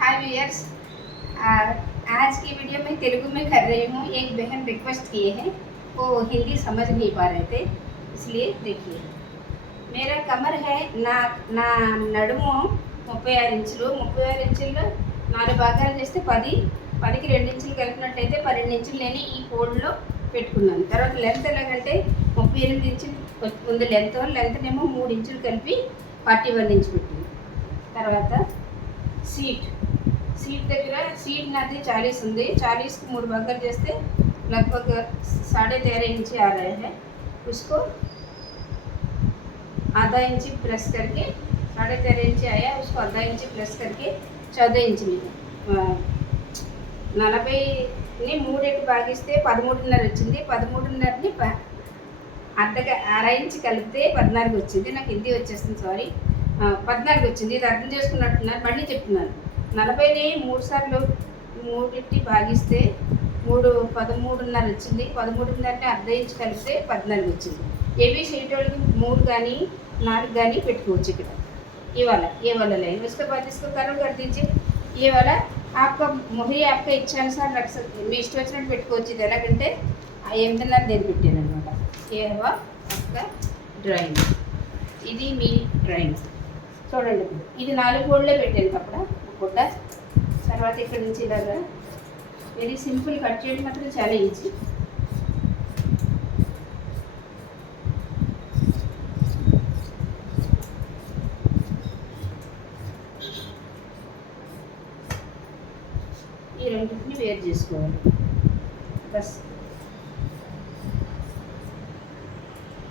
हाय viewers. आज की video में तेलुगु में कर रही हूँ। एक बहन रिक्वेस्ट किए हैं, वो हिंदी समझ नहीं पा रहे थे, इसलिए देखिए। मेरा कमर है ना ना నడుము 36 ఇంచులు 36 ఇంచుల్లో 4 భాగాలు చేస్తే 10కి 2 ఇంచులు కలిపినట్లయితే 12 ఇంచులు నేను ఈ ఫోల్డ్లో పెట్టుకున్నాను. తర్వాత లెంత్ ఎలాగంటే 38 ఇంచులు ఉంది లెంత్నేమో 3 ఇంచులు కలిపి 41 ఇంచు పెట్టింది. తర్వాత सीट దగ్గర सीट नादी 40 ఉంది. 40 को 3 भाग చేస్తే लगभग 13.5 इंच आ रहा है। उसको आधा इंच प्लस करके 13.5 इंच आया, उसको आधा इंच प्लस करके 14 इंच में 40ని 3 భాగిస్తే 13.5 వచ్చింది. 13.5ని అర ఇంచ్ కలిపితే 14 వచ్చింది. నాకు హిందీ వచ్చేస్తుంది, సారీ. 14 వచ్చింది. ఇది అర్థం చేసుకున్నట్టున్నారు, మళ్ళీ చెప్తున్నాను. 40ని 3 సార్లు 3 భాగిస్తే 13.5 వచ్చింది. 13.5ని అర్ధ ఇంచ్ కలిపితే 14 వచ్చింది. ఏవి షీట్ వాళ్ళకి 3 కానీ 4 కానీ పెట్టుకోవచ్చు. ఇక్కడ ये वाला लाइन, उसके बाद इसको कर्व कर दीजिए। ये वाला आपका मुहरी आपका इच्छानुसार रख सकते, మీ ఇష్టం వచ్చినట్టు పెట్టుకోవచ్చు. ఇది ఎలాగంటే 8.5 నేను పెట్టాను అనమాట. ये हुआ आपका డ్రాయింగ్. ఇది మీ డ్రాయింగ్ చూడండి. ఇది 4 ఫోల్డ్లో పెట్టాను కప్పుడ గుడ్డ. తర్వాత ఇక్కడ నుంచి ఇలాగా వెరీ సింపుల్. కట్ చేయడం మాత్రం చాలా ఈజీ. ఈ రెండింటిని వేరు చేసుకోవాలి. బస్